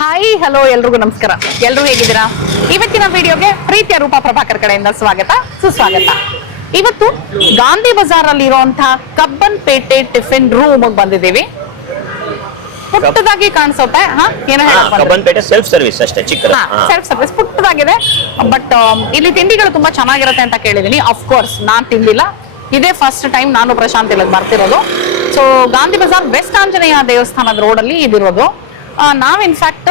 Hi hello ಎಲ್ರಿಗೂ ನಮಸ್ಕಾರ. ಎಲ್ರು ಹೇಗಿದ್ದೀರಾ? ಇವತ್ತಿನ ವಿಡಿಯೋಗೆ ಪ್ರೀತಿಯ ರೂಪಾ ಪ್ರಭಾಕರ್ ಕಡೆಯಿಂದ ಸ್ವಾಗತ ಸುಸ್ವಾಗತ. ಇವತ್ತು ಗಾಂಧಿ ಬಜಾರ್ ಅಲ್ಲಿ ಇರುವಂತಹ ಕಬ್ಬನ್ಪೇಟೆ ಟಿಫಿನ್ ರೂಮ್ ಬಂದಿದ್ದೀವಿ. ಪುಟ್ಟದಾಗಿ ಕಾಣಿಸುತ್ತೆ. ಕಬ್ಬನ್ಪೇಟೆ ಸೆಲ್ಫ್ ಸರ್ವಿಸ್ ಅಷ್ಟೇ, ಚಿಕ್ಕ ಸೆಲ್ಫ್ ಸರ್ವಿಸ್ ಪುಟ್ಟದಾಗಿದೆ. ಬಟ್ ಇಲ್ಲಿ ತಿಂಡಿಗಳು ತುಂಬಾ ಚೆನ್ನಾಗಿರುತ್ತೆ ಅಂತ ಕೇಳಿದೀನಿ. ಅಫ್ ಕೋರ್ಸ್ ನಾನ್ ತಿಂದಿಲ್ಲ, ಇದೇ ಫಸ್ಟ್ ಟೈಮ್ ನಾನು ಪ್ರಶಾಂತ್ ಇಲ್ಲಿಗೆ ಬರ್ತಿರೋದು. ಸೊ ಗಾಂಧಿ ಬಜಾರ್ ವೆಸ್ಟ್ ಆಂಜನೇಯ ದೇವಸ್ಥಾನದ ರೋಡ್ ಅಲ್ಲಿ ಇದಿರೋದು. ನಾವ್ ಇನ್ಫ್ಯಾಕ್ಟ್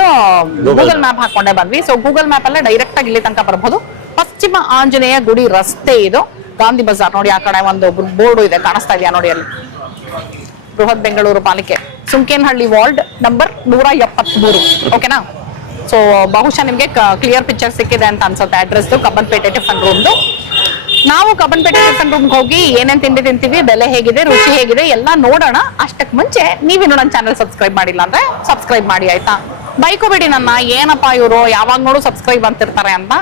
ಗೂಗಲ್ ಮ್ಯಾಪ್ ಹಾಕೊಂಡೆ ಬಂದ್ವಿ. ಸೊ ಗೂಗಲ್ ಮ್ಯಾಪ್ ಅಲ್ಲೇ ಡೈರೆಕ್ಟ್ ಆಗಿ ಇಲ್ಲಿ ತನಕ ಬರಬಹುದು. ಪಶ್ಚಿಮ ಆಂಜನೇಯ ಗುಡಿ ರಸ್ತೆ ಇದು ಗಾಂಧಿ ಬಜಾರ್. ನೋಡಿ ಆ ಕಡೆ ಒಂದು ಬೋರ್ಡ್ ಇದೆ, ಕಾಣಿಸ್ತಾ ಇದೆಯಾ ನೋಡಿ ಅಲ್ಲಿ. ಬೃಹತ್ ಬೆಂಗಳೂರು ಪಾಲಿಕೆ, ಸುಂಕೇನಹಳ್ಳಿ ವಾರ್ಡ್ ನಂಬರ್ 173. ಓಕೆನಾ? ಸೊ ಬಹುಶಃ ನಿಮ್ಗೆ ಕ್ಲಿಯರ್ ಪಿಕ್ಚರ್ ಸಿಕ್ಕಿದೆ ಅಂತ ಅನ್ಸುತ್ತೆ ಅಡ್ರೆಸ್ ಕಬ್ಬನ್ಪೇಟೆ ಟಿಫನ್ ರೂಮ್ದು. ನಾವು ಕಬ್ಬನ್ಪೇಟೆ ಟಿಫನ್ ರೂಮ್ಗೆ ಹೋಗಿ ಏನೇನ್ ತಿಂಡಿ ತಿಂತೀವಿ, ಬೆಲೆ ಹೇಗಿದೆ, ರುಚಿ ಹೇಗಿದೆ ಎಲ್ಲ ನೋಡೋಣ. ಅಷ್ಟಕ್ಕೆ ಮುಂಚೆ ನೀವಿನ್ನು ನನ್ನ ಚಾನಲ್ ಸಬ್ಸ್ಕ್ರೈಬ್ ಮಾಡಿಲ್ಲ ಅಂದ್ರೆ ಸಬ್ಸ್ಕ್ರೈಬ್ ಮಾಡಿ ಆಯ್ತಾ. ಬೈಕೋಬೇಡಿ ನನ್ನ, ಏನಪ್ಪಾ ಇವರು ಯಾವಾಗ ನೋಡು ಸಬ್ಸ್ಕ್ರೈಬ್ ಅಂತಿರ್ತಾರೆ ಅಂತ.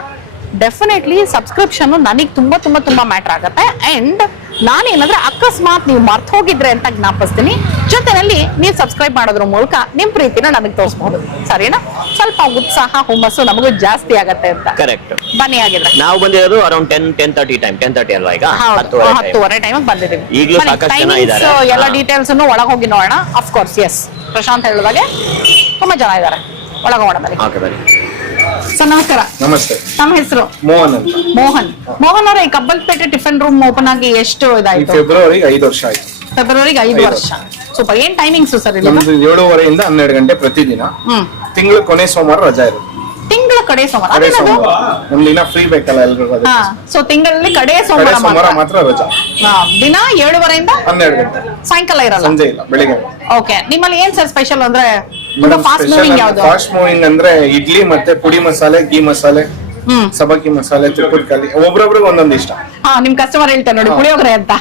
ಡೆಫಿನೆಟ್ಲಿ ಸಬ್ಸ್ಕ್ರಿಪ್ಷನ್ ನನಗೆ ತುಂಬಾ ತುಂಬಾ ತುಂಬಾ ಮ್ಯಾಟರ್ ಆಗುತ್ತೆ. ಅಂಡ್ ನಾನೇನಂದ್ರೆ ಅಕಸ್ಮಾತ್ ನೀವು ಮರ್ತು ಹೋಗಿದ್ರೆ ಅಂತ ಜ್ಞಾಪಿಸ್ತೀನಿ. ಜೊತೆನಲ್ಲಿ ನೀವು ಸಬ್ಸ್ಕ್ರೈಬ್ ಮಾಡೋದ್ರ ಮೂಲಕ ನಿಮ್ ಪ್ರೀತಿನ ನನಗೆ ತೋರಿಸಬಹುದು. ಸರಿನಾ? ಸ್ವಲ್ಪ ಉತ್ಸಾಹ ಹುಮ್ಮಸ್ಸು ನಮಗೂ ಜಾಸ್ತಿ ಆಗತ್ತೆ ಅಂತ. ಕರೆಕ್ಟ್. ಬನ್ನಿ ಆಗಿದ್ರೆ ನಾವು ಬಂದಿರೋದು ಅರೌಂಡ್ 10:30 ಟೈಮ್. 10:30 ಅಲ್ವಾ ಈಗ? 10:30 ಟೈಮ್ ಬಂದಿದ್ದೀವಿ. ಈಗಲೂ ಸಾಕಷ್ಟು ಜನ ಇದ್ದಾರೆ. ಎಲ್ಲ ಡೀಟೇಲ್ಸ್ ಒಳಗೆ ಹೋಗಿ ನೋಡೋಣ. ಅಫ್ ಕೋರ್ಸ್ ಎಸ್, ಪ್ರಶಾಂತ್ ಹೇಳುವಾಗೆ ತುಂಬಾ ಜನ ಇದ್ದಾರೆ. ಒಳಗೆ ಹೋಗೋಣ ಬನ್ನಿ. ಓಕೆ ಬನ್ನಿ. ಸರ್ ನಮಸ್ಕಾರ. ನಮಸ್ತೆ. ನಮ್ಮ ಹೆಸರು ಮೋಹನ್ ಅಂತ. ಮೋಹನ್ ಅವರ ಈ ಕಬ್ಬನ್ಪೇಟೆ ಟಿಫಿನ್ ರೂಮ್ ಓಪನ್ ಆಗಿ ಎಷ್ಟು ಇದಾಯ್ತು? ಫೆಬ್ರವರಿಗೆ 5 ವರ್ಷ ಆಯ್ತು. ಫೆಬ್ರವರಿಗೆ 5 ವರ್ಷ. ಸೂಪರ್. ಏನ್ ಟೈಮಿಂಗ್ಸ್ ಸರ್ ಇಲ್ಲಿ? ನಮ್ದು 7:30 12 ಗಂಟೆ ಪ್ರತಿದಿನ. ತಿಂಗಳ ಕೊನೆ ಸೋಮವಾರ ರಜಾ ಇರುತ್ತೆ. ತಿಂಗಳ ಕಡೆ ಸೋಮವಾರ ನಮ್ದು ದಿನ ಫ್ರೀ ಬೇಕಲ್ಲ ಎಲ್ರಿಗೂ. ಸೊ ತಿಂಗಳಲ್ಲಿ ಕಡೆ ಸೋಮವಾರ ಸೋಮವಾರ ಮಾತ್ರ ರಜಾ. ದಿನ 7:30 ಇಂದ 12 ಗಂಟೆ. ಸಾಯಂಕಾಲ ಇರಲ್ಲ? ಸಂಜೆ ಇಲ್ಲ, ಬೆಳಿಗ್ಗೆ. ಓಕೆ. ನಿಮ್ಮಲ್ಲಿ ಏನ್ ಸರ್ ಸ್ಪೆಷಲ್ ಅಂದ್ರೆ ಫಾಸ್ಟ್ ಮೂವಿಂಗ್ ಯಾವ್ದು? ಫಾಸ್ಟ್ ಮೂವಿಂಗ್ ಅಂದ್ರೆ ಇಡ್ಲಿ ಮತ್ತೆ ಪುಡಿ ಮಸಾಲೆ, ಗೀ ಮಸಾಲೆ, ಸಬಕಿ ಮಸಾಲೆ, ತುಪ್ಪದ ಕಲಿ. ಒಬ್ರೊಬ್ರಿಗೆ ಒಂದೊಂದು ಇಷ್ಟ. ನಿಮ್ ಕಸ್ಟಮರ್ ಹೇಳ್ತಾರೆ ನೋಡಿ ಪುಳಿಯೋಗರೆ ಅಂತ.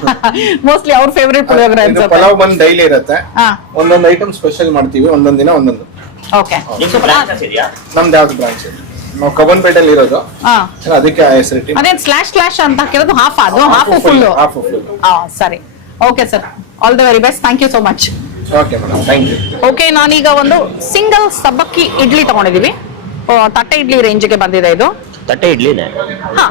ಮೋಸ್ಟ್ಲಿ ಅವ್ರ ಫೇವರೇಟ್ ಪುಳಿಯೋಗರೆ ಅನ್ಸುತ್ತೆ. ಪಲಾವ್ ಬಂದ್ ಡೈಲಿ ಇರುತ್ತೆ. ಒಂದೊಂದು ಐಟಮ್ ಸ್ಪೆಷಲ್ ಮಾಡ್ತೀವಿ, ಒಂದೊಂದ್ ದಿನ ಒಂದೊಂದು. ಓಕೆ. ನಮ್ದು ಯಾವ್ದು ಬ್ರಾಂಚ್ ಇದೆ? ನಾವು ಕಬ್ಬನ್ಪೇಟೆಯಲ್ಲಿ ಇರೋದು, ಅದಕ್ಕೆ ಹೆಸರಿಟ್ಟು. ಅದೇನ್ ಸ್ಲಾಶ್ ಅಂತ ಹಾಕಿರೋದು ಹಾಫ್? ಅದು ಹಾಫ್ ಫುಲ್? ಸರಿ. Okay sir, all the very best. Thank you so much. Okay madam, thank you. Okay, ನಾನೀಗ ಒಂದು ಸಿಂಗಲ್ ಸಬ್ಬಕ್ಕಿ ಇಡ್ಲಿ ತಗೊಂಡಿದೀವಿ. ತಟ್ಟೆ ಇಡ್ಲಿ ರೇಂಜ್ಗೆ ಬಂದಿದೆ ಇದು. ತಟ್ಟೆ ಇಡ್ಲಿನೇ?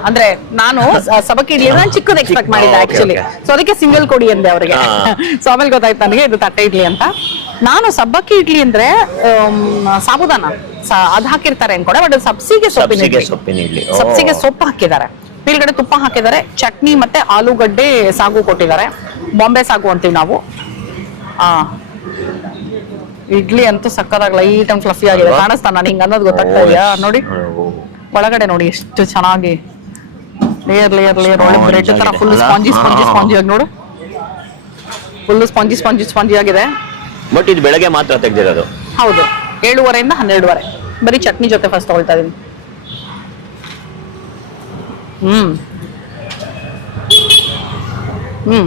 ಅಂದ್ರೆ ನಾನು ಸಬ್ಬಕ್ಕಿ ಇಡ್ಲಿ ನಾನು ಚಿಕ್ಕದು ಎಕ್ಸ್ಪೆಕ್ಟ್ ಮಾಡಿದ್ದೆ ಆಕ್ಚುಲಿ. ಸೊ ಅದಕ್ಕೆ ಸಿಂಗಲ್ ಕೊಡಿ ಅಂದೆ ಅವರಿಗೆ. ಸೊ ಆಮೇಲೆ ಗೊತ್ತಾಯ್ತು ನನಗೆ ಇದು ತಟ್ಟೆ ಇಡ್ಲಿ ಅಂತ. ನಾನು ಸಬ್ಬಕ್ಕಿ ಇಡ್ಲಿ ಅಂದ್ರೆ ಸಾಬುದಾನ ಅದ್ ಹಾಕಿರ್ತಾರೆ ಅನ್ಕೊಂಡೆ. ಬಟ್ ಸಬ್ಸಿಗೆ ಸೊಪ್ಪಿನ ಇಡ್ಲಿ. ಸಬ್ಸಿಗೆ ಸೊಪ್ಪು ಹಾಕಿದ್ದಾರೆ, ಮೇಲ್ಗಡೆ ತುಪ್ಪ ಹಾಕಿದ್ದಾರೆ, ಚಟ್ನಿ ಮತ್ತೆ ಆಲೂಗಡ್ಡೆ ಸಾಗು ಕೊಟ್ಟಿದ್ದಾರೆ. ಬಾಂಬೆ ಸಾಗು ಅಂತೀವಿ ನಾವು. ಇಡ್ಲಿ ಅಂತೂ ಸಕ್ಕದಾಗಿ ಲೈಟ್ ಅಂಡ್ ಫ್ಲಫಿ ಆಗಿದೆ. ಕಾಣಿಸ್ತಾ ನಾನು ಹಿಂಗ ಅನ್ನೋದು ಗೊತ್ತಾಗ್ತಾ ಇದೆಯಾ ನೋಡಿ? ಒಳಗಡೆ ನೋಡಿ ಎಷ್ಟು ಚೆನ್ನಾಗಿ ಲೇಯರ್ ಲೇಯರ್ ಲೇಯರ್ ಒಳ್ಳೆ ಬ್ರೆಡ್ ತರ ಫುಲ್ ಸ್ಪಾಂಜಿ ಆಗಿ ನೋಡು. ಫುಲ್ ಸ್ಪಾಂಜಿ ಆಗಿದೆ. ಬಟ್ ಇದು ಬೆಳಗ್ಗೆ ಮಾತ್ರ ತೆಗ್ದಿರೋದು. ಹೌದು, 7:30 ಇಂದ 12:30. ಬರೀ ಚಟ್ನಿ ಜೊತೆ ಫಸ್ಟ್ ತಗೊಳ್ತಾ ಇದೀನಿ.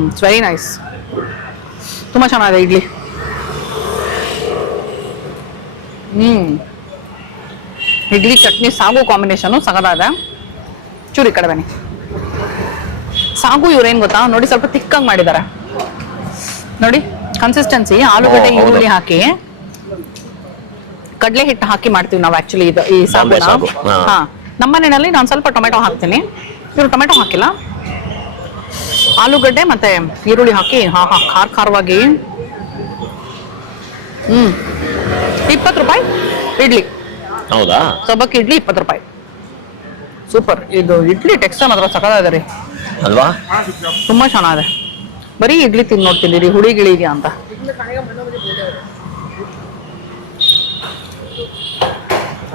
It's very nice. ತುಂಬಾ ಚೆನ್ನಾಗಿದೆ ಇಡ್ಲಿ. ಇಡ್ಲಿ ಚಟ್ನಿ ಸಾಗು ಕಾಂಬಿನೇಷನ್ ಸಗದಾದ. ಚೂರಿ ಕಡೆ ಬನ್ನಿ. ಸಾಗು ಇವ್ರೇನ್ ಗೊತ್ತಾ ನೋಡಿ, ಸ್ವಲ್ಪ ತಿಕ್ಕಾಗಿ ಮಾಡಿದ್ದಾರೆ ನೋಡಿ ಕನ್ಸಿಸ್ಟೆನ್ಸಿ. ಆಲೂಗಡ್ಡೆ ಈರುಳ್ಳಿ ಹಾಕಿ ಕಡಲೆ ಹಿಟ್ಟು ಹಾಕಿ ಮಾಡ್ತೀವಿ ನಾವು ಆಕ್ಚುಲಿ ಇದು ಈ ಸಾಗುನ. ನಮ್ಮನೆಯಲ್ಲಿ ನಾನು ಸ್ವಲ್ಪ ಟೊಮೆಟೊ ಹಾಕ್ತೀನಿ, ಇವ್ರು ಟೊಮೆಟೊ ಹಾಕಿಲ್ಲ. ಆಲೂಗಡ್ಡೆ ಮತ್ತೆ ಈರುಳ್ಳಿ ಹಾಕಿ ಖಾರವಾಗಿ. 20 ರೂಪಾಯಿ ಇಡ್ಲಿ. ಹೌದಾ? ಸಬ್ಬಕ್ಕಿ ಇಡ್ಲಿ 20 ರೂಪಾಯಿ. ಸೂಪರ್. ಇದು ಇಡ್ಲಿ ಟೆಕ್ಸ್ಚರ್ ಮಾತ್ರ ಸಕ್ಕತ್ತಾಗಿದೆ ರೀ ಅಲ್ವಾ? ತುಂಬಾ ಚೆನ್ನಾಗಿದೆ. ಬರೀ ಇಡ್ಲಿ ತಿಂದು ನೋಡ್ತೀನಿ ಹುಳಿ ಗಿಳಿದ್ಯಾ ಅಂತ.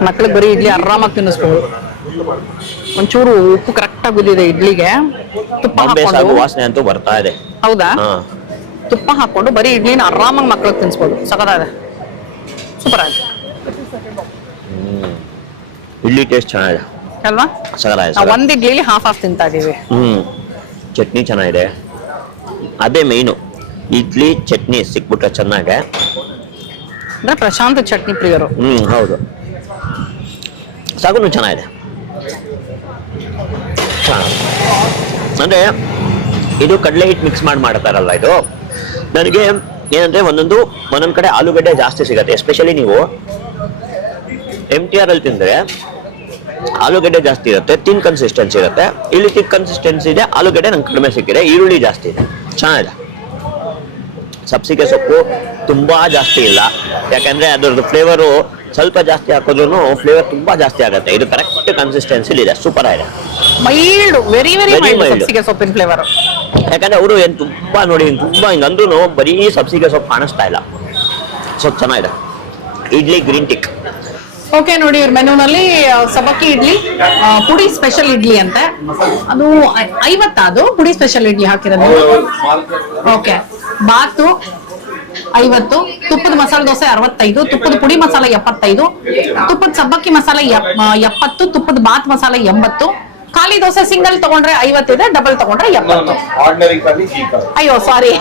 ಮಕ್ಳಿಗೆ ಬರೀ ಇಡ್ಲಿ ಆರಾಮಾಗಿ ತಿನ್ನಿಸ್ಬೋದು. ಒಂಚೂರು ಉಪ್ಪು ಕರೆಕ್ಟ್ ಆಗಿ ಬಿದ್ದಿದೆ ಇಡ್ಲಿಗೆ. ತುಪ್ಪ ಹಾಕೊಂಡು ವಾಸನೆ ಅಂತೂ ಬರ್ತಾ ಇದೆ. ಹೌದಾ? ತುಪ್ಪ ಹಾಕೊಂಡು ಬರೀ ಇಡ್ಲಿನ ಆರಾಮಾಗಿ ಮಕ್ಳಿಗೆ ತಿನ್ನಿಸ್ಬೋದು. ಸಕ್ಕತ್ತಾಗಿದೆ, ಸೂಪರ್ ಆಗಿದೆ. ಇಡ್ಲಿ ಟೇಸ್ಟ್ ಚೆನ್ನಾಗಿದೆ ಅಲ್ವಾ? ಸಗದಾಗಿದೆ. ಒಂದ್ ಇಡ್ಲಿ ಹಾಫ್ ತಿಂತಾ ಇದೀವಿ. ಚಟ್ನಿ ಚೆನ್ನಾಗಿದೆ. ಅದೇ ಮೇಯ್ನು, ಇಡ್ಲಿ ಚಟ್ನಿ ಸಿಕ್ಬಿಟ್ರೆ ಚೆನ್ನಾಗೆ. ಅಂದ್ರೆ ಪ್ರಶಾಂತ್ ಚಟ್ನಿ ಪ್ರಿಯರು. ಹೌದು. ಸಾಗುನು ಚೆನ್ನಾಗಿದೆ. ಅಂದ್ರೆ ಇದು ಕಡಲೆ ಹಿಟ್ಟು ಮಿಕ್ಸ್ ಮಾಡ್ತಾರಲ್ಲ ಇದು. ನನಗೆ ಏನಂದ್ರೆ ಒಂದೊಂದ್ ಕಡೆ ಆಲೂಗಡ್ಡೆ ಜಾಸ್ತಿ ಸಿಗತ್ತೆ. ಎಸ್ಪೆಷಲಿ ನೀವು MTR ಅಲ್ಲಿ ತಿಂದ್ರೆ ಆಲೂಗಡ್ಡೆ ಜಾಸ್ತಿ ಇರುತ್ತೆ, ತಿನ್ ಕನ್ಸಿಸ್ಟೆನ್ಸಿ ಇರುತ್ತೆ. ಇಲ್ಲಿ ತಿಕ್ ಕನ್ಸಿಸ್ಟೆನ್ಸಿ ಇದೆ, ಆಲೂಗಡ್ಡೆ ನಂಗೆ ಕಡಿಮೆ ಸಿಕ್ಕಿದೆ, ಈರುಳ್ಳಿ ಜಾಸ್ತಿ ಇದೆ, ಚೆನ್ನಾಗಿದೆ. ಸಬ್ಸಿಗೆ ಸೊಪ್ಪು ತುಂಬಾ ಜಾಸ್ತಿ ಇಲ್ಲ, ಯಾಕಂದ್ರೆ ಅದ್ರದ್ದು ಫ್ಲೇವರು ಸ್ವಲ್ಪ ಜಾಸ್ತಿ ಹಾಕೋದ್ರೂ ಫ್ಲೇವರ್ ತುಂಬಾ ಜಾಸ್ತಿ ಆಗುತ್ತೆ. ಇದು ಕರೆಕ್ಟ್ ಕನ್ಸಿಸ್ಟೆನ್ಸಿ ಇದೆ, ಸೂಪರ್ ಆಗಿದೆ. Mild, very very Very mild mild. ಸಬ್ಸಿಗೆ ಸೊಪ್ಪಿನ ಫ್ಲೇವರ್. ಯಾಕಂದ್ರೆ ಅವರು ಏನ್ ತುಂಬಾ ನೋಡಿ ತುಂಬಾ ಹಿಂಗಂದ್ರೂ ಬರೀ ಸಬ್ಸಿಗೆ ಸೊಪ್ಪು ಕಾಣಿಸ್ತಾ ಇಲ್ಲ. ಸೊ ಚೆನ್ನಾಗಿದೆ. Idli green tick. ಓಕೆ ನೋಡಿ, ಇವ್ರ ಮೆನುನಲ್ಲಿ ಸಬ್ಬಕ್ಕಿ ಇಡ್ಲಿ, ಪುಡಿ ಸ್ಪೆಷಲ್ ಇಡ್ಲಿ ಅಂತೆ, ಅದು 50 ಅದು ಪುಡಿ ಸ್ಪೆಷಲ್ ಇಡ್ಲಿ ಹಾಕಿರೋದು. ಓಕೆ, ಬಾತು 50, ತುಪ್ಪದ ಮಸಾಲೆ ದೋಸೆ 65, ತುಪ್ಪದ ಪುಡಿ ಮಸಾಲೆ 75, ತುಪ್ಪದ ಸಬ್ಬಕ್ಕಿ ಮಸಾಲೆ 70, ತುಪ್ಪದ ಬಾತ್ ಮಸಾಲೆ 80, ಖಾಲಿ ದೋಸೆ ಸಿಂಗಲ್ ತಗೊಂಡ್ರೆ 50 ಇದೆ, ಡಬಲ್ ತಗೊಂಡ್ರೆ 70. ಆರ್ಡಿನರಿ ಖಾಲಿ ಘೀ ಖಾಲಿ. ಅಯ್ಯೋ ಸಾರಿ,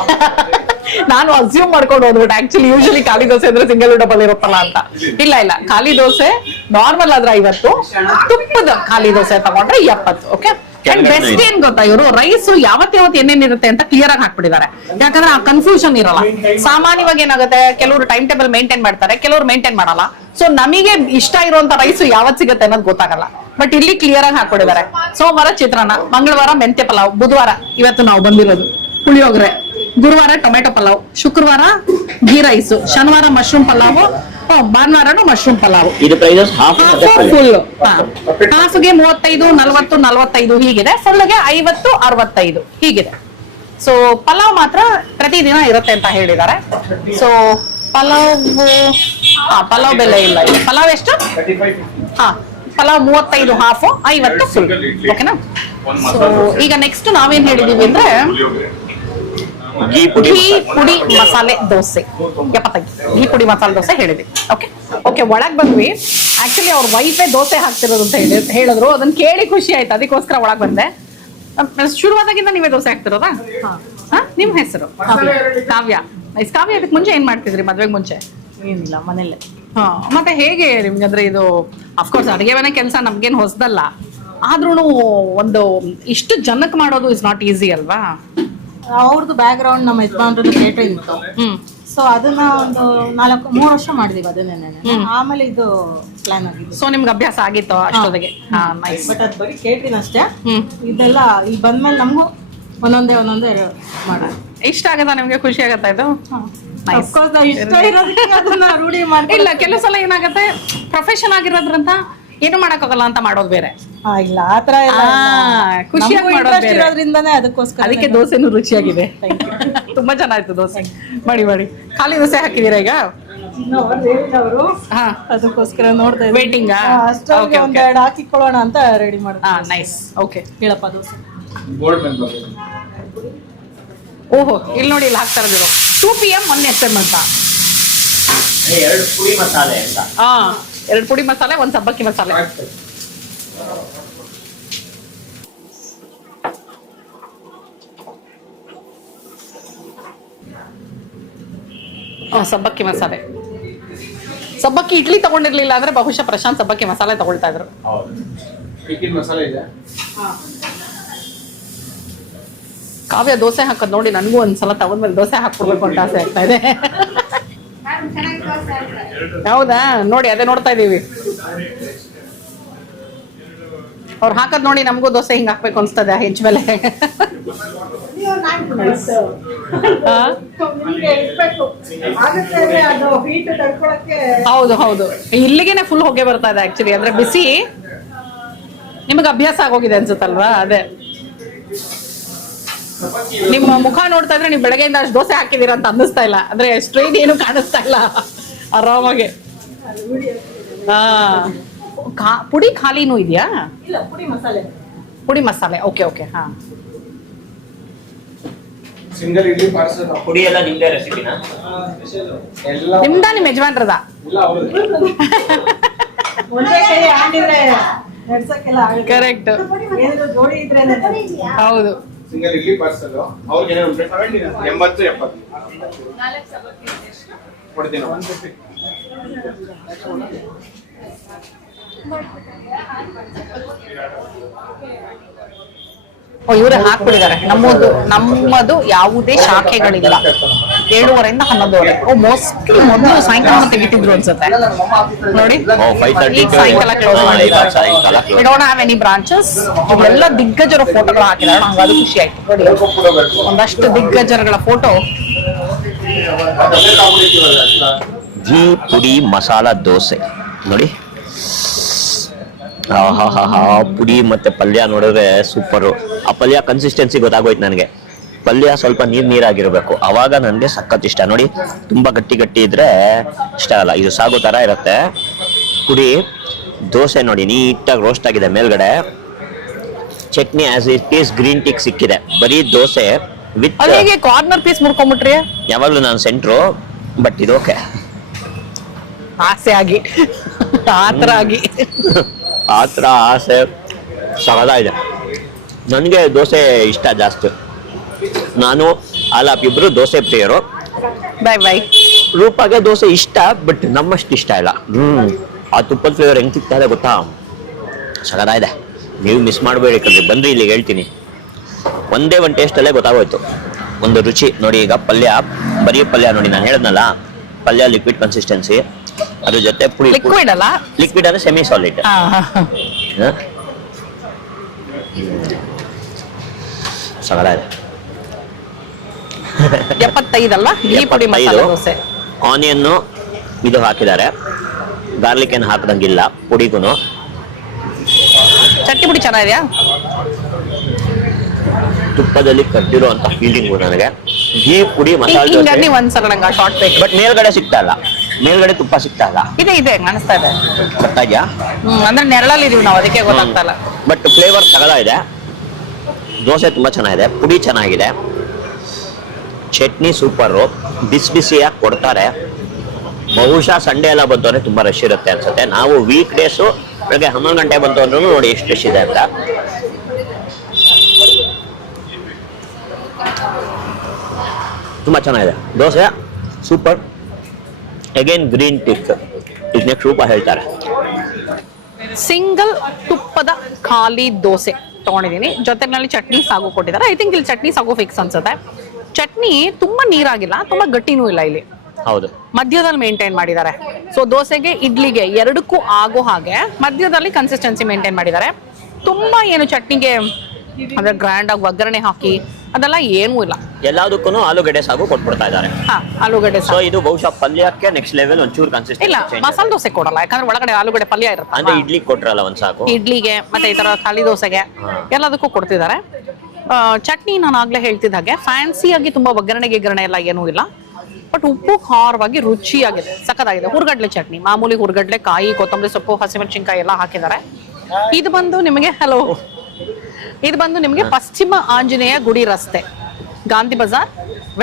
ನಾನು ಅಸ್ಯೂಮ್ ಮಾಡ್ಕೊಂಡು ಹೋದ್ಬಿಟ್ಟು ಆಕ್ಚುಲಿ ಯೂಶಲಿ ಖಾಲಿ ದೋಸೆ ಅಂದ್ರೆ ಸಿಂಗಲ್ ಡಬಲ್ ಇರುತ್ತಲ್ಲ ಅಂತ. ಇಲ್ಲ ಇಲ್ಲ, ಖಾಲಿ ದೋಸೆ ನಾರ್ಮಲ್ ಆದ್ರೆ 50, ತುಪ್ಪದ ಖಾಲಿ ದೋಸೆ ತಗೊಂಡ್ರೆ 70. ಓಕೆ, ಅಂಡ್ ಬೆಸ್ಟ್ ಏನ್ ಗೊತ್ತಾ, ಇವರು ರೈಸ್ ಯಾವತ್ ಏನೇನಿರುತ್ತೆ ಅಂತ ಕ್ಲಿಯರ್ ಆಗಿ ಹಾಕ್ಬಿಟ್ಟಿದ್ದಾರೆ. ಯಾಕಂದ್ರೆ ಆ ಕನ್ಫ್ಯೂಷನ್ ಇರಲ್ಲ. ಸಾಮಾನ್ಯವಾಗಿ ಏನಾಗುತ್ತೆ, ಕೆಲವರು ಟೈಮ್ ಟೇಬಲ್ ಮೇಂಟೈನ್ ಮಾಡ್ತಾರೆ, ಕೆಲವರು ಮೇಂಟೈನ್ ಮಾಡಲ್ಲ. ಸೊ ನಮಗೆ ಇಷ್ಟ ಇರುವಂತ ರೈಸ್ ಯಾವತ್ ಸಿಗುತ್ತೆ ಅನ್ನೋದು ಗೊತ್ತಾಗಲ್ಲ. ಬಟ್ ಇಲ್ಲಿ ಕ್ಲಿಯರ್ ಆಗಿ ಹಾಕ್ಬಿಟ್ಟಿದ್ದಾರೆ. ಸೋಮವಾರ ಚಿತ್ರಾನ್ನ, ಮಂಗಳವಾರ ಮೆಂತ್ಯ ಪಲಾವ್, ಬುಧವಾರ ಇವತ್ತು ನಾವು ಬಂದಿರೋದು ಪುಳಿಯೋಗರೆ, ಗುರುವಾರ ಟೊಮೆಟೊ ಪಲಾವ್, ಶುಕ್ರವಾರ ಘೀ ರೈಸ್, ಶನಿವಾರ ಮಶ್ರೂಮ್ ಪಲಾವ್, ಭಾನುವಾರನು ಮಶ್ರೂಮ್ ಪಲಾವ್. ಇದು ಪ್ರೈಸಸ್ ಹಾಫ್ ಫುಲ್ ಹಾಫ್ಗೆ 35, 40, 45 ಹೀಗಿದೆ. ಫುಲ್ಗೆ 50, 65 ಹೀಗಿದೆ. ಸೊ ಪಲಾವ್ ಮಾತ್ರ ಪ್ರತಿದಿನ ಇರುತ್ತೆ ಅಂತ ಹೇಳಿದ್ದಾರೆ. ಸೊ ಪಲಾವ್ ಬೆಲೆ ಇಲ್ಲ. ಪಲಾವ್ ಎಷ್ಟು? ಹಾ, ಪಲಾವ್ 35 ಹಾಫ್, 50 ಫುಲ್. ಓಕೆನಾ? ಸೊ ಈಗ ನೆಕ್ಸ್ಟ್ ನಾವೇನ್ ಹೇಳಿದೀವಿ ಅಂದ್ರೆ ಘೀ ಪುಡಿ ಮಸಾಲೆ ದೋಸೆ 75, ಘೀ ಪುಡಿ ಮಸಾಲೆ ದೋಸೆ ಹೇಳಿದ್ವಿ. ಓಕೆ ಓಕೆ, ಒಳಗ್ ಬಂದ್ವಿ. ಆಕ್ಚುಲಿ ಅವ್ರ ವೈಫೇ ದೋಸೆ ಹಾಕ್ತಿರೋದು ಅಂತ ಹೇಳಿದ್ರು. ಅದನ್ನ ಕೇಳಿ ಖುಷಿ ಆಯ್ತು, ಅದಕ್ಕೋಸ್ಕರ ಒಳಗ್ ಬಂದೆ. ಶುರುವಾದಾಗಿಂದ ನೀವೇ ದೋಸೆ ಹಾಕ್ತಿರೋದಾ? ನಿಮ್ ಹೆಸರು ಕಾವ್ಯ. ನೈಸ್. ಕಾವ್ಯ, ಅದಕ್ಕೆ ಮುಂಚೆ ಏನ್ ಮಾಡ್ತಿದ್ರಿ? ಮದ್ವೆಗೆ ಮುಂಚೆ ಏನಿಲ್ಲ, ಮನೇಲೆ. ಮತ್ತೆ ಹೇಗೆ ನಿಮ್ಗೆ ಅಂದ್ರೆ ಇದು ಅಫ್ಕೋರ್ಸ್ ಅಡಿಗೆ ಮನೆ ಕೆಲಸ ನಮ್ಗೇನು ಹೊಸದಲ್ಲ, ಆದ್ರೂ ಒಂದು ಇಷ್ಟು ಜನಕ್ಕೆ ಮಾಡೋದು ಇಸ್ ನಾಟ್ ಈಸಿ ಅಲ್ವಾ? ಅವ್ರದ್ದು ಬ್ಯಾಕ್ ಗ್ರೌಂಡ್ ನಮ್ಮ ಯಜಮಾನ್ರದ್ದು ಕೇಟರಿಂಗ್ ಇತ್ತು. ಸೊ ಅದನ್ನ ಒಂದು 3 ವರ್ಷ ಮಾಡಿದೀವಿ ಅದನ್ನೇ. ಆಮೇಲೆ ಇದು ಪ್ಲಾನ್ ಆಗಿದ್ದು. ಸೊ ನಿಮ್ಗೆ ಅಭ್ಯಾಸ ಆಗಿತ್ತು ಅಷ್ಟೊತ್ತಿಗೆ? ನೈಸ್. ಬಟ್ ಅದು ಬರೀ ಕೇಟರಿಂಗ್ ಅಷ್ಟೇ. ಇದೆಲ್ಲ ಇಲ್ಲಿ ಬಂದ್ಮೇಲೆ ನಮಗೂ ಒಂದೊಂದೇ ಮಾಡೋದು. ಇಷ್ಟ ಆಗತ್ತಾ ನಿಮ್ಗೆ? ಖುಷಿ ಆಗತ್ತಾ ಇದು? ಇಷ್ಟ ಇರೋದಕ್ಕೆ ಅದನ್ನ ರೂಢಿ ಮಾಡಿ. ಇಲ್ಲ, ಕೆಲವು ಸಲ ಏನಾಗತ್ತೆ, ಪ್ರೊಫೆಷನ್ ಆಗಿರೋದ್ರಂತ ಏನು ಮಾಡಕ್ಕಾಗಲ್ಲ ಅಂತ ಮಾಡೋದು ಬೇರೆ. ಇಲ್ಲ, ಆತರ ಖುಷಿಯಾಗಿ ಮಾಡೋದು ಬೇರೆ. ಇರೋದ್ರಿಂದಾನೇ ಅದಕ್ಕೋಸ್ಕರ. ಅದಕ್ಕೆ ದೋಸೆನೂ ರುಚಿಯಾಗಿದೆ. ತುಂಬಾ ಚೆನ್ನಾಯ್ತು ದೋಸೆ. ಮಾಡಿ ಖಾಲಿ ದೋಸೆ ಹಾಕಿದೀರಾ ಈಗ? ಅವರು ಅದಕ್ಕೋಸ್ಕರ ನೋಡ್ತಾ ಇದ್ದೀವಿ. ವೇಟಿಂಗ್ ಅಷ್ಟೊಂದು ಒಂದೆರಡು ಹಾಕಿಕೊಳ್ಳೋಣ ಅಂತ ರೆಡಿ ಮಾಡ್ತಾ. ನೈಸ್. ಓಕೆ, ಹೇಳಪ್ಪ ದೋಸೆ. ಓಹೋ, ಇಲ್ಲಿ ನೋಡಿ, ಇಲ್ಲಿ ಹಾಕ್ತಾ ಇರೋದು 2 PM 1 SM ಅಂತ. 2 ಪುಡಿ ಮಸಾಲೆ ಅಂತ. 2 ಪುಡಿ ಮಸಾಲೆ, 1 ಸಬ್ಬಕ್ಕಿ ಮಸಾಲೆ. ಸಬ್ಬಕ್ಕಿ ಮಸಾಲೆ. ಸಬ್ಬಕ್ಕಿ ಇಡ್ಲಿ ತಗೊಂಡಿರ್ಲಿಲ್ಲ ಅಂದ್ರೆ ಬಹುಶಃ ಪ್ರಶಾಂತ್ ಸಬ್ಬಕ್ಕಿ ಮಸಾಲೆ ತಗೊಳ್ತಾ ಇದ್ರು. ಮಸಾಲೆ ಇದೆ. ಕಾವ್ಯ ದೋಸೆ ಹಾಕೋದು ನೋಡಿ ನನಗೂ ಒಂದ್ಸಲ ತಗೊಂಡ್ಮೇಲೆ ದೋಸೆ ಹಾಕ್ಕೊಡ್ಬೇಕು ಅಂತ ಆಸೆ ಆಗ್ತಾ ಇದೆ. ಹೌದಾ? ನೋಡಿ, ಅದೇ ನೋಡ್ತಾ ಇದೀವಿ. ಅವ್ರು ಹಾಕದ್ ನೋಡಿ ನಮಗೂ ದೋಸೆ ಹಿಂಗ್ ಹಾಕ್ಬೇಕು ಅನ್ಸ್ತದೆ ಹೆಂಚ್ ಮೇಲೆ. ಹೌದು ಹೌದು, ಇಲ್ಲಿಗೆನೆ ಫುಲ್ ಹೊಗೆ ಬರ್ತಾ ಇದೆ ಆಕ್ಚುಲಿ. ಅಂದ್ರೆ ಬಿಸಿ ನಿಮಗೆ ಅಭ್ಯಾಸ ಆಗೋಗಿದೆ ಅನ್ಸುತ್ತಲ್ವಾ? ಅದೇ ನಿಮ್ಮ ಮುಖ ನೋಡ್ತಾ ಇದ್ರೆ ನೀವು ಬೆಳಗ್ಗೆಯಿಂದ ಅಷ್ಟು ದೋಸೆ ಹಾಕಿದೀರಾ ಅಂತ ಅನ್ನಿಸ್ತಾ ಇಲ್ಲ. ಅಂದ್ರೆ ಸ್ಟ್ರೈನ್ ಏನು ಕಾಣಿಸ್ತಾ ಇಲ್ಲ, ಆರಾಮಾಗಿ. ಪುಡಿ ಖಾಲಿನೂ ಇದೆಯಾ? ಇಲ್ಲ, ಪುಡಿ ಮಸಾಲೆ. ಪುಡಿ ಮಸಾಲೆ. Okay okay. ಹಾ, ಸಿಂಗಲ್ ಇಡ್ಲಿ ಪಾರ್ಸಲ್. ಪುಡಿ ಎಲ್ಲ ನಿಮ್ದೇ ರೆಸಿಪಿನಾ? ಎಲ್ಲ ನಿಮ್ದ ನಿಮ್ಮ ಯಜಮಾನ್ರದ? ಇಲ್ಲ, ಅವ್ರದ್ದು. ಒಂದೇ ಕೈ ಆಡಿದ್ರೆ ನಡ್ಸಕ್ಕೆಲ್ಲ ಆಗುತ್ತೆ. ಕರೆಕ್ಟ್. ಏನಾದ್ರು ಜೋಡಿ ಇದ್ರೇನೆ. ಹೌದು. ಸಿಂಗಲ್ ಇಡ್ಲಿ ಪಾರ್ಸಲ್ ಅವ್ರಿಗೆ 80-70 ಕೊಡ್ತೀನಿ. ಇವರೇ ಹಾಕ್ಬಿಟ್ಟಿದ್ದಾರೆ. ನಮ್ಮದು ಯಾವುದೇ ಶಾಖೆಗಳಿಲ್ಲ. 7:30 11:30. ಮೋಸ್ಟ್ಲಿ ಮೊದಲು ಸಾಯಂಕಾಲ ತೆಗಿತಿದ್ರು ಅನ್ಸುತ್ತೆ ನೋಡಿ. 5:30 ಈಗ ಸಾಯಂಕಾಲ ಕ್ಲೋಸ್ ಮಾಡಿದ್ದಾರೆ. ಸಾಯಂಕಾಲ We don't have any branches. ಇವೆಲ್ಲ ದಿಗ್ಗಜರ ಫೋಟೋಗಳು ಹಾಕಿದ್ದಾರೆ, ನಂಗೆ ಅದು ಖುಷಿ ಆಯ್ತು ನೋಡಿ. ಒಂದಷ್ಟು ದಿಗ್ಗಜರಗಳ ಫೋಟೋ. ಘೀ ಪುಡಿ ಮಸಾಲ ದೋಸೆ ನೋಡಿ. ಪುಡಿ ಮತ್ತೆ ಪಲ್ಯ ನೋಡಿದ್ರೆ ಸೂಪರು. ಆ ಪಲ್ಯ ಕನ್ಸಿಸ್ಟೆನ್ಸಿ ಗೊತ್ತಾಗೋಯ್ತು ನನಗೆ. ಪಲ್ಯ ಸ್ವಲ್ಪ ನೀರಾಗಿರ್ಬೇಕು, ಅವಾಗ ನನಗೆ ಸಖತ್ ಇಷ್ಟ ನೋಡಿ. ತುಂಬಾ ಗಟ್ಟಿ ಗಟ್ಟಿ ಇದ್ರೆ ಇಷ್ಟ ಆಗಲ್ಲ. ಇದು ಸಾಗೋ ತರ ಇರುತ್ತೆ. ಪುಡಿ ದೋಸೆ ನೋಡಿ ನೀಟಾಗಿ ರೋಸ್ಟ್ ಆಗಿದೆ ಮೇಲ್ಗಡೆ. Chutney as it is green teak ಸಿಕ್ಕಿದೆ. ಬರೀ ದೋಸೆ ವಿತ್ ಅಲ್ಲಿಗೆ ಕಾರ್ನರ್ ಪೀಸ್ ಮುಡ್ಕೊಂಡ್ಬಿಟ್ರಿ. ಯಾವಾಗ್ಲೂ ನಾನು ಸೆಂಟ್ರು, ಬಟ್ ಇದು ಓಕೆ. ಆಸೆ ಆಗಿ ಆತರ ಆಗಿ ಆತರ ಆಸೆ ಸಗದ ಇದೆ. ನನಗೆ ದೋಸೆ ಇಷ್ಟ ಜಾಸ್ತಿ. ನಾನು ಆಲಾಪ್ ಇಬ್ರು ದೋಸೆ ಪ್ರಿಯರು. Bye bye. ರೂಪಾಗೆ ದೋಸೆ ಇಷ್ಟ, ಬಟ್ ನಮ್ಮಷ್ಟು ಇಷ್ಟ ಇಲ್ಲ. ಆ ತುಪ್ಪದ ಫ್ಲೇವರ್ ಹೆಂಗ್ ಸಿಗ್ತಾ ಗೊತ್ತಾ, ಸಗದ ಇದೆ. ನೀವು ಮಿಸ್ ಮಾಡಬೇಡಿ ಕಣ್ರಿ, ಬಂದ್ರಿ ಇಲ್ಲಿಗೆ ಹೇಳ್ತೀನಿ. ಒಂದೇ ಒಂದು ಟೇಸ್ಟಲ್ಲೇ ಗೊತ್ತಾಗೋಯ್ತು ಒಂದು ರುಚಿ ನೋಡಿ. ಈಗ ಪಲ್ಯ ಬರೀ ಪಲ್ಯ ನೋಡಿ, ನಾನು ಹೇಳಿದ್ನಲ್ಲ ಪಲ್ಯ ಲಿಕ್ವಿಡ್ ಕನ್ಸಿಸ್ಟೆನ್ಸಿ, ಅದ್ರ ಜೊತೆ ಪುಡಿ. ಲಿಕ್ವಿಡ್ ಅಲ್ಲ, ಲಿಕ್ವಿಡ್ ಅಂದ್ರೆ ಸೆಮಿ ಸಾಲಿಡ್. ಸಗದ ಇದೆ. 75 ಅಲ್ಲ ಘೀ ಪುಡಿ ಮಸಾಲೆ ದೋಸೆ. ಆನಿಯನ್ನು ಇದು ಹಾಕಿದ್ದಾರೆ, ಗಾರ್ಲಿಕ್ ಏನು ಹಾಕದಂಗಿಲ್ಲ ಪುಡಿಗೂ. ಚಟ್ನಿ ಪುಡಿ ಚೆನ್ನಾಗಿದೆಯಾ? ತುಪ್ಪದಲ್ಲಿ ಕದ್ದಿರೋ ಅಂತ ಫೀಲಿಂಗು ನನಗೆ. ಘೀ ಪುಡಿ ಮಸಾಲೆ ದೋಸೆ ಒಂದ್ಸಲ ನಂಗೆ ಶಾರ್ಟ್ ಬೇಕು. ಬಟ್ ಮೇಲ್ಗಡೆ ಸಿಗ್ತಾ ಇಲ್ಲ, ಮೇಲ್ಗಡೆ ತುಪ್ಪ ಸಿಗ್ತಾ ಇಲ್ಲ. ಇದೆ ಕಾಣಿಸ್ತಾ ಇದೆ. ಗೊತ್ತಾಗ್ಯಾ? ಅಂದ್ರೆ ನೆರಳಲ್ಲಿ ಇದೀವಿ ನಾವು, ಅದಕ್ಕೆ ಗೊತ್ತಾಗ್ತಾ ಇಲ್ಲ. ಬಟ್ ಫ್ಲೇವರ್ ಸಗದ ಇದೆ. ದೋಸೆ ತುಂಬಾ ಚೆನ್ನಾಗಿದೆ, ಪುಡಿ ಚೆನ್ನಾಗಿದೆ, ಚಟ್ನಿ ಸೂಪರು, ಬಿಸಿ ಬಿಸಿಯಾಗಿ ಕೊಡ್ತಾರೆ. ಬಹುಶಃ ಸಂಡೇ ಎಲ್ಲ ಬಂತು ಅಂದ್ರೆ ತುಂಬಾ ರಶ್ ಇರುತ್ತೆ ಅನ್ಸುತ್ತೆ. ನಾವು ವೀಕ್ ಡೇಸು ಬೆಳಗ್ಗೆ 11 ಗಂಟೆ ಬಂತು ಅಂದ್ರೂ ನೋಡಿ ಎಷ್ಟು ರಶ್ ಇದೆ ಅಂತ. ತುಂಬಾ ಚೆನ್ನಾಗಿದೆ dosa, super. Again green tick ಈಗ ನೆಕ್ಸ್ಟ್ ರೂಪ ಹೇಳ್ತಾರೆ. ಸಿಂಗಲ್ ತುಪ್ಪದ ಖಾಲಿ ದೋಸೆ ತಗೊಂಡಿದ್ದೀನಿ, ಜೊತೆನಲ್ಲಿ ಚಟ್ನಿ ಸಾಗು ಕೊಟ್ಟಿದ್ದಾರೆ. ಐ ಥಿಂಕ್ ಇಲ್ಲಿ ಚಟ್ನಿ ಸಾಗು ಫಿಕ್ಸ್ ಅನ್ಸುತ್ತೆ. ಚಟ್ನಿ ತುಂಬಾ ನೀರಾಗಿಲ್ಲ, ತುಂಬಾ ಗಟ್ಟಿನೂ ಇಲ್ಲ. ಇಲ್ಲಿ ಹೌದು, ಮಧ್ಯದಲ್ಲಿ ಮೇಂಟೈನ್ ಮಾಡಿದ್ದಾರೆ. ಸೊ ದೋಸೆಗೆ ಇಡ್ಲಿಗೆ ಎರಡಕ್ಕೂ ಆಗೋ ಹಾಗೆ ಮಧ್ಯದಲ್ಲಿ ಕನ್ಸಿಸ್ಟೆನ್ಸಿ ಮೇಂಟೈನ್ ಮಾಡಿದ್ದಾರೆ. ತುಂಬಾ ಏನು ಚಟ್ನಿಗೆ ಅಂದ್ರೆ ಗ್ರ್ಯಾಂಡ್ ಆಗಿ ಒಗ್ಗರಣೆ ಹಾಕಿ ಅದೆಲ್ಲ ಏನೂ ಇಲ್ಲ. ಎಲ್ಲದಕ್ಕೂ ಆಲೂಗಡ್ಡೆ ಸಾಗು ಕೊಟ್ಬಿಡ್ತಾ ಇದ್ದಾರೆ. ಆಲೂಗಡ್ಡೆ ಸೊ ಇದು ಬಹುಶಃ ಪಲ್ಯಕ್ಕೆ ನೆಕ್ಸ್ಟ್ ಲೆವೆಲ್ ಒಂಚೂರು ಇಲ್ಲ, ಕನ್ಸಿಸ್ಟೆನ್ಸಿ. ಮಸಾಲೆ ದೋಸೆ ಕೊಡಲ್ಲ, ಯಾಕಂದ್ರೆ ಒಳಗಡೆ ಆಲೂಗಡ್ಡೆ ಪಲ್ಯ ಇರುತ್ತೆ. ಅಂದ್ರೆ ಇಡ್ಲಿ ಕೊಟ್ರಲ್ಲ ಒಂದ್ ಸಾಕು. ಇಡ್ಲಿಗೆ ಮತ್ತೆ ಈ ತರ ಖಾಲಿ ದೋಸೆಗೆ ಎಲ್ಲದಕ್ಕೂ ಕೊಡ್ತಿದ್ದಾರೆ. ಚಟ್ನಿ ನಾನು ಆಗ್ಲೇ ಹೇಳ್ತಿದ್ದ ಹಾಗೆ ಫ್ಯಾನ್ಸಿಯಾಗಿ ತುಂಬಾ ಒಗ್ಗರಣೆ ಗಿಗ್ಗರಣೆ ಎಲ್ಲ ಏನೂ ಇಲ್ಲ. ಬಟ್ ಉಪ್ಪು ಖಾರವಾಗಿ ರುಚಿಯಾಗಿದೆ, ಸಖತ್ತಾಗಿದೆ. ಹುರ್ಗಡ್ಲೆ ಚಟ್ನಿ, ಮಾಮೂಲಿ ಹುರ್ಗಡ್ಲೆ, ಕಾಯಿ, ಕೊತ್ತಂಬರಿ ಸೊಪ್ಪು, ಹಸಿಮೆಣಸಿನ್ಕಾಯಿ ಎಲ್ಲ ಹಾಕಿದ್ದಾರೆ. ಇದು ಬಂದು ನಿಮಗೆ ಪಶ್ಚಿಮ ಆಂಜನೇಯ ಗುಡಿ ರಸ್ತೆ, Gandhi Bazaar,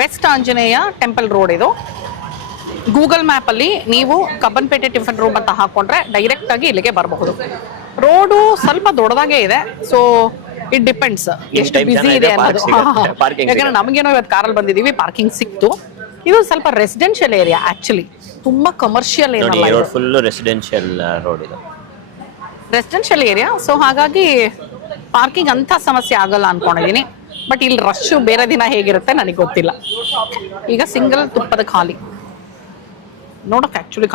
west Anjaneya temple road. ಇದು ಗೂಗಲ್ ಮ್ಯಾಪ್ ಅಲ್ಲಿ ನೀವು ಕಬ್ಬನ್ಪೇಟೆ ಟಿಫನ್ ರೂಮ್ ಅಂತ ಹಾಕೊಂಡ್ರೆ ಡೈರೆಕ್ಟ್ ಆಗಿ ಇಲ್ಲಿಗೆ ಬರಬಹುದು. ರೋಡು ಸ್ವಲ್ಪ ದೊಡ್ಡದಾಗೆ ಇದೆ, ಸೊ ಇಟ್ ಡಿಪೆಂಡ್ಸ್ ಎಷ್ಟು ಬಿಸಿ ಇದೆ ಅನ್ನೋದು. ಯಾಕಂದ್ರೆ ನಮಗೇನೋ ಇವತ್ತು ಕಾರಲ್ಲಿ ಬಂದಿದೀವಿ, ಪಾರ್ಕಿಂಗ್ ಸಿಕ್ತು. ಇದು ಸ್ವಲ್ಪ ರೆಸಿಡೆನ್ಷಿಯಲ್ ಏರಿಯಾ, ಆಕ್ಚುಲಿ ತುಂಬಾ ಕಮರ್ಷಿಯಲ್ ಏನಲ್ಲ, ಫುಲ್ ರೆಸಿಡೆನ್ಷಿಯಲ್ ರೋಡ್ ಇದು, ರೆಸಿಡೆನ್ಷಿಯಲ್ ಏರಿಯಾ. ಸೊ ಹಾಗಾಗಿ ಪಾರ್ಕಿಂಗ್ ಅಂತ ಸಮಸ್ಯೆ ಆಗಲ್ಲ ಅನ್ಕೊಂಡಿದೀನಿ. ಬಟ್ ಇಲ್ಲಿ ರಶ್ ಬೇರೆ ದಿನ ಹೇಗಿರುತ್ತೆ ನನಗೆ ಗೊತ್ತಿಲ್ಲ. ಈಗ ಸಿಂಗಲ್ ತುಪ್ಪದ ಖಾಲಿ ನೋಡಕ್ ಆಕ್ಚುಲಿ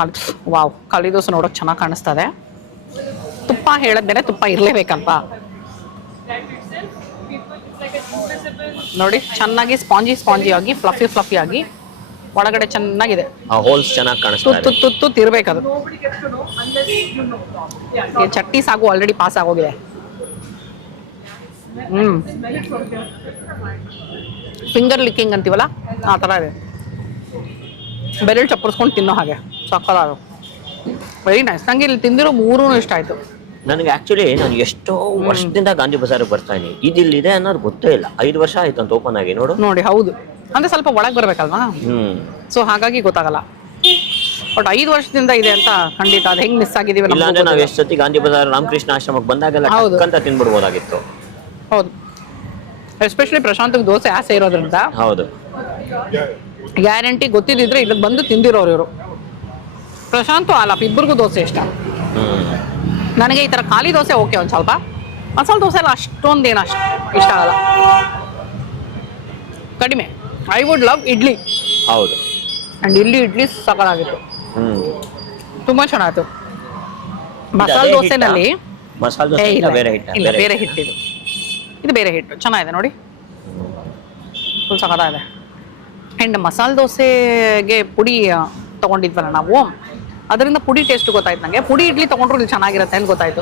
ವಾವ್, ಖಾಲಿ ದೋಸೆ ನೋಡಕ್ ಚೆನ್ನಾಗಿ ಕಾಣಿಸ್ತದೆ. ತುಪ್ಪ ಹೇಳದ್ದೇನೆ, ತುಪ್ಪ ಇರ್ಲೇಬೇಕಲ್ವ ನೋಡಿ. ಚೆನ್ನಾಗಿ ಸ್ಪಾಂಜಿ ಆಗಿ ಫ್ಲಫಿ ಆಗಿ ಒಳಗಡೆ ಚೆನ್ನಾಗಿದೆ. ಹೋಲ್ಸ್ ಚೆನ್ನಾಗಿ ಕಾಣಿಸ್ತಾ ತುತ್ತು ತಿರ್ಬೇಕದು. ಚಟ್ನಿ ಸಾಗು ಆಲ್ರೆಡಿ ಪಾಸ್ ಆಗೋಗಿದೆ. ಫಿಂಗರ್ ಲಿಕ್ಕಿಂಗ್ ಅಂತೀವಲ್ಲ ಆ ತರ ಇದೆ, ಬೆರಳು ಚಪ್ಪರ್ಸ್ಕೊಂಡು ತಿನ್ನೋ ಹಾಗೆ ಸಕ್ಕತ್ತಾಗ. Very nice. ನಂಗೆ ಇಲ್ಲಿ ತಿಂದಿರೋ 3 ಇಷ್ಟ ಆಯ್ತು. ನನಗೆ ಆಕ್ಚುಲಿ ನಾನು ಎಷ್ಟೋ ವರ್ಷದಿಂದ ಗಾಂಧಿ ಬಜಾರ್ಗೆ ಬರ್ತಾ ಇದೀನಿ, ಇದಿಲ್ಲಿದೆ ಅನ್ನೋದು ಗೊತ್ತೇ ಇಲ್ಲ. 5 ವರ್ಷ ಆಯ್ತು ಅಂತ ಓಪನ್ ಆಗಿ ನೋಡಿ. ಹೌದು, ಅಂದ್ರೆ ಸ್ವಲ್ಪ ಒಳಗೆ ಬರ್ಬೇಕಲ್ವಾ, ಸೊ ಹಾಗಾಗಿ ಗೊತ್ತಾಗಲ್ಲ. ಬಟ್ 5 ವರ್ಷದಿಂದ ಇದೆ ಅಂತ ಖಂಡಿತ. ಅದು ಹೆಂಗ್ ಮಿಸ್ ಆಗಿದೀವಿ ಇಲ್ಲಾಂದ್ರೆ ನಾವು ಎಷ್ಟು ಸತಿ ಗಾಂಧಿ ಬಜಾರ್ ರಾಮಕೃಷ್ಣ ಆಶ್ರಮಕ್ಕೆ ಬಂದಾಗೆಲ್ಲ ಅಂತ ತಿನ್ಬಿಡ್ಬೋದಾಗಿತ್ತು. ಹೌದು, ಎಸ್ಪೆಷಲಿ ಪ್ರಶಾಂತ್ ದೋಸೆ ಆಸೆ ಇರೋದ್ರಿಂದ ಹೌದು, ಗ್ಯಾರಂಟಿ ಗೊತ್ತಿದ್ರೆ ಇಲ್ಲಿಗೆ ಬಂದು ತಿಂದಿರೋರು ಇವರು. ಪ್ರಶಾಂತ್ ಆಲಾಪ್ ಇಬ್ಬರಿಗೂ ದೋಸೆ ಇಷ್ಟ. ನನಗೆ ಈ ತರ ಖಾಲಿ ದೋಸೆ ಓಕೆ, ಒಂದ್ ಸ್ವಲ್ಪ ಮಸಾಲೆ ದೋಸೆ ಎಲ್ಲ ಅಷ್ಟೊಂದೇನು ಇಷ್ಟ ಆಗಲ್ಲ, ಕಡಿಮೆ. I would love idli. ಹೌದು. ಅಂಡ್ ಇಲ್ಲಿ ಇಡ್ಲಿ ಸಕಲಾಗಿತ್ತು, ತುಂಬಾ ಚೆನ್ನಾಗಿತ್ತು. ಮಸಾಲೆ ಅದೇ ದೋಸೆನಲ್ಲಿ ಮಸಾಲೆ ದೋಸೆ ಇಲ್ಲ ಬೇರೆ ಹಿಟ್ಟ? ಇಲ್ಲ, ಬೇರೆ ಹಿಟ್ಟಿದು. ಇದು ಬೇರೆ ಹಿಟ್ಟು, ಚೆನ್ನಾಗಿದೆ ನೋಡಿ, ಫುಲ್ ಸಕಲಾಗಿದೆ. ಅಂಡ್ ಮಸಾಲೆ ದೋಸೆಗೆ ಪುಡಿ ತಗೊಂಡಿದ್ವಲ್ಲ ನಾವು, ಅದರಿಂದ ಪುಡಿ ಟೇಸ್ಟ್ ಗೊತ್ತಾಯ್ತು ನನಗೆ. ಪುಡಿ ಇಡ್ಲಿ ತಗೊಂಡ್ರು ಇಲ್ಲಿ ಚೆನ್ನಾಗಿರುತ್ತೆ ಅಂತ ಗೊತ್ತಾಯ್ತು,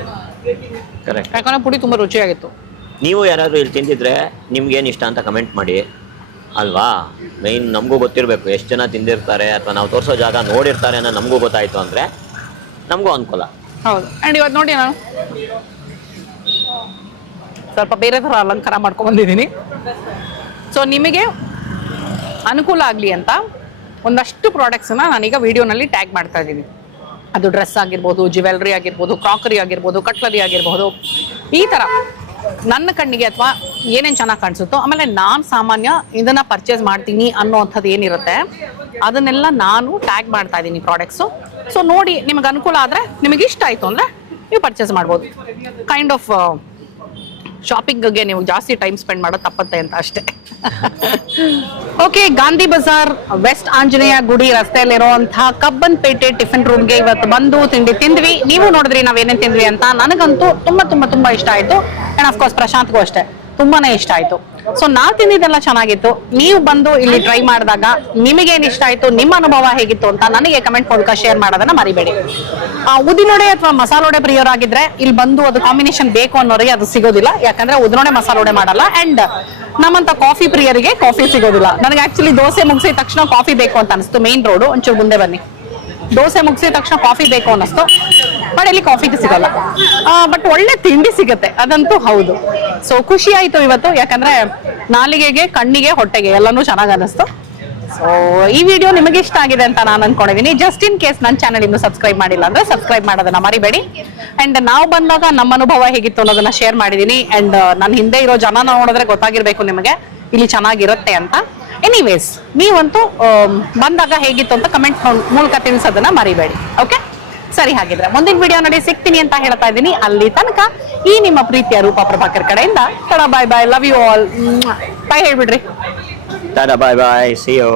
ಕರೆಕ್ಟ್. ಯಾಕಂದ್ರೆ ಪುಡಿ ತುಂಬಾ ರುಚಿಯಾಗಿತ್ತು. ನೀವು ಯಾರಾದರೂ ಇಲ್ಲಿ ತಿಂದಿದ್ರೆ ನಿಮ್ಗೆ ಏನು ಇಷ್ಟ ಅಂತ ಕಮೆಂಟ್ ಮಾಡಿ ಅಲ್ವಾ. ಮೈನ್ ನಮಗೂ ಗೊತ್ತಿರಬೇಕು ಎಷ್ಟು ಜನ ತಿಂದಿರ್ತಾರೆ ಅಥವಾ ನಾವು ತೋರಿಸೋ ಜಾಗ ನೋಡಿರ್ತಾರೆ ಅನ್ನೋ ನಮಗೂ ಗೊತ್ತಾಯ್ತು ಅಂದರೆ ನಮಗೂ ಅನುಕೂಲ. ಹೌದು. ಅಂಡ್ ಇವತ್ತು ನೋಡಿ ನಾನು ಸ್ವಲ್ಪ ಬೇರೆ ಥರ ಅಲಂಕಾರ ಮಾಡ್ಕೊಂಡು ಬಂದಿದ್ದೀನಿ. ಸೊ ನಿಮಗೆ ಅನುಕೂಲ ಆಗಲಿ ಅಂತ ಒಂದಷ್ಟು ಪ್ರಾಡಕ್ಟ್ಸನ್ನ ನಾನೀಗ ವಿಡಿಯೋನಲ್ಲಿ ಟ್ಯಾಗ್ ಮಾಡ್ತಾ ಇದ್ದೀನಿ. ಅದು ಡ್ರೆಸ್ ಆಗಿರ್ಬೋದು, ಜ್ಯುವೆಲ್ರಿ ಆಗಿರ್ಬೋದು, ಕ್ರಾಕರಿ ಆಗಿರ್ಬೋದು, ಕಟ್ಲರಿ ಆಗಿರ್ಬೋದು, ಈ ಥರ ನನ್ನ ಕಣ್ಣಿಗೆ ಅಥವಾ ಏನೇನು ಚೆನ್ನಾಗಿ ಕಾಣಿಸುತ್ತೋ. ಆಮೇಲೆ ನಾನು ಸಾಮಾನ್ಯ ಇದನ್ನ ಪರ್ಚೇಸ್ ಮಾಡ್ತೀನಿ ಅನ್ನೋವಂಥದ್ದು ಏನಿರುತ್ತೆ ಅದನ್ನೆಲ್ಲ ನಾನು ಟ್ಯಾಗ್ ಮಾಡ್ತಾ ಇದ್ದೀನಿ ಪ್ರಾಡಕ್ಟ್ಸು. ಸೊ ನೋಡಿ ನಿಮಗೆ ಅನುಕೂಲ ಆದರೆ, ನಿಮಗೆ ಇಷ್ಟ ಆಯಿತು ಅಂದರೆ ನೀವು ಪರ್ಚೇಸ್ ಮಾಡ್ಬೋದು. ಕೈಂಡ್ ಆಫ್ ಶಾಪಿಂಗ್ಗೆ ನೀವು ಜಾಸ್ತಿ ಟೈಮ್ ಸ್ಪೆಂಡ್ ಮಾಡೋದು ತಪ್ಪತ್ತೆ ಅಂತ ಅಷ್ಟೇ. ಓಕೆ, ಗಾಂಧಿ ಬಜಾರ್ ವೆಸ್ಟ್ ಆಂಜನೇಯ ಗುಡಿ ರಸ್ತೆಯಲ್ಲಿರುವಂತಹ ಕಬ್ಬನ್ಪೇಟೆ ಟಿಫಿನ್ ರೂಮ್ಗೆ ಇವತ್ತು ಬಂದು ತಿಂಡಿ ತಿಂದ್ವಿ. ನೀವು ನೋಡಿದ್ರಿ ನಾವೇನೇನ್ ತಿಂದ್ವಿ ಅಂತ. ನನಗಂತೂ ತುಂಬಾ ತುಂಬಾ ತುಂಬಾ ಇಷ್ಟ ಆಯ್ತು. ಅಂಡ್ ಅಫ್ಕೋರ್ಸ್ ಪ್ರಶಾಂತ್ಗೂ ಅಷ್ಟೇ ತುಂಬಾನೇ ಇಷ್ಟ ಆಯ್ತು. ಸೊ ನಾವು ತಿಂದಿದ್ದೆಲ್ಲ ಚೆನ್ನಾಗಿತ್ತು. ನೀವು ಬಂದು ಇಲ್ಲಿ ಟ್ರೈ ಮಾಡಿದಾಗ ನಿಮಗೇನು ಇಷ್ಟ ಆಯ್ತು, ನಿಮ್ಮ ಅನುಭವ ಹೇಗಿತ್ತು ಅಂತ ನನಗೆ ಕಮೆಂಟ್ ಮೂಲಕ ಶೇರ್ ಮಾಡೋದನ್ನ ಮರಿಬೇಡಿ. ಉದಿನೊಡೆ ಅಥವಾ ಮಸಾಲೋಡೆ ಪ್ರಿಯರಾಗಿದ್ರೆ ಇಲ್ಲಿ ಬಂದು ಅದು ಕಾಂಬಿನೇಷನ್ ಬೇಕು ಅನ್ನೋರಿಗೆ ಅದು ಸಿಗೋದಿಲ್ಲ, ಯಾಕಂದ್ರೆ ಉದಿನೊಡೆ ಮಸಾಲೋಡೆ ಮಾಡಲ್ಲ. ಅಂಡ್ ನಮ್ಮಂತ ಕಾಫಿ ಪ್ರಿಯರಿಗೆ ಕಾಫಿ ಸಿಗೋದಿಲ್ಲ. ನನಗೆ ಆಕ್ಚುಲಿ ದೋಸೆ ಮುಗಿಸಿದ ತಕ್ಷಣ ಕಾಫಿ ಬೇಕು ಅಂತ ಅನಿಸ್ತು. ಮೇನ್ ರೋಡು ಒಂಚೂರು ಮುಂದೆ ಬನ್ನಿ. ದೋಸೆ ಮುಗಿಸಿದ ತಕ್ಷಣ ಕಾಫಿ ಬೇಕು ಅನ್ನಿಸ್ತು, ಬಟ್ ಇಲ್ಲಿ ಕಾಫಿ ಸಿಗಲ್ಲ. ಬಟ್ ಒಳ್ಳೆ ತಿಂಡಿ ಸಿಗುತ್ತೆ, ಅದಂತೂ ಹೌದು. ಸೊ ಖುಷಿ ಆಯ್ತು ಇವತ್ತು, ಯಾಕಂದ್ರೆ ನಾಲಿಗೆಗೆ, ಕಣ್ಣಿಗೆ, ಹೊಟ್ಟೆಗೆ ಎಲ್ಲಾನು ಚೆನ್ನಾಗಿ ಅನಿಸ್ತು. ಸೊ ಈ ವಿಡಿಯೋ ನಿಮಗೆ ಇಷ್ಟ ಆಗಿದೆ ಅಂತ ನಾನು ಅನ್ಕೊಂಡಿದ್ದೀನಿ. ಜಸ್ಟ್ ಇನ್ ಕೇಸ್ ನನ್ನ ಚಾನಲ್ ಇನ್ನು ಸಬ್ಸ್ಕ್ರೈಬ್ ಮಾಡಿಲ್ಲ ಅಂದ್ರೆ ಸಬ್ಸ್ಕ್ರೈಬ್ ಮಾಡೋದನ್ನ ಮರಿಬೇಡಿ. ಅಂಡ್ ನಾವು ಬಂದಾಗ ನಮ್ಮ ಅನುಭವ ಹೇಗಿತ್ತು ಅನ್ನೋದನ್ನ ಶೇರ್ ಮಾಡಿದೀನಿ. ಅಂಡ್ ನನ್ನ ಹಿಂದೆ ಇರೋ ಜನ ನೋಡಿದ್ರೆ ಗೊತ್ತಾಗಿರ್ಬೇಕು ನಿಮಗೆ ಇಲ್ಲಿ ಚೆನ್ನಾಗಿರುತ್ತೆ ಅಂತ. ಎನಿವೇಸ್, ನೀವಂತೂ ಬಂದಾಗ ಹೇಗಿತ್ತು ಅಂತ ಕಮೆಂಟ್ ಮೂಲಕ ತಿಳಿಸೋದನ್ನ ಮರಿಬೇಡಿ. ಓಕೆ, ಸರಿ, ಹಾಗಿದ್ರೆ ಮುಂದಿನ ವಿಡಿಯೋ ನೋಡಿ ಸಿಗ್ತೀನಿ ಅಂತ ಹೇಳ್ತಾ ಇದ್ದೀನಿ. ಅಲ್ಲಿ ತನಕ ಈ ನಿಮ್ಮ ಪ್ರೀತಿಯ ರೂಪಾ ಪ್ರಭಾಕರ್ ಕಡೆಯಿಂದ bye bye, love you all, bye ಹೇಳ್ಬಿಡ್ರಿ. Tata, bye bye, see you.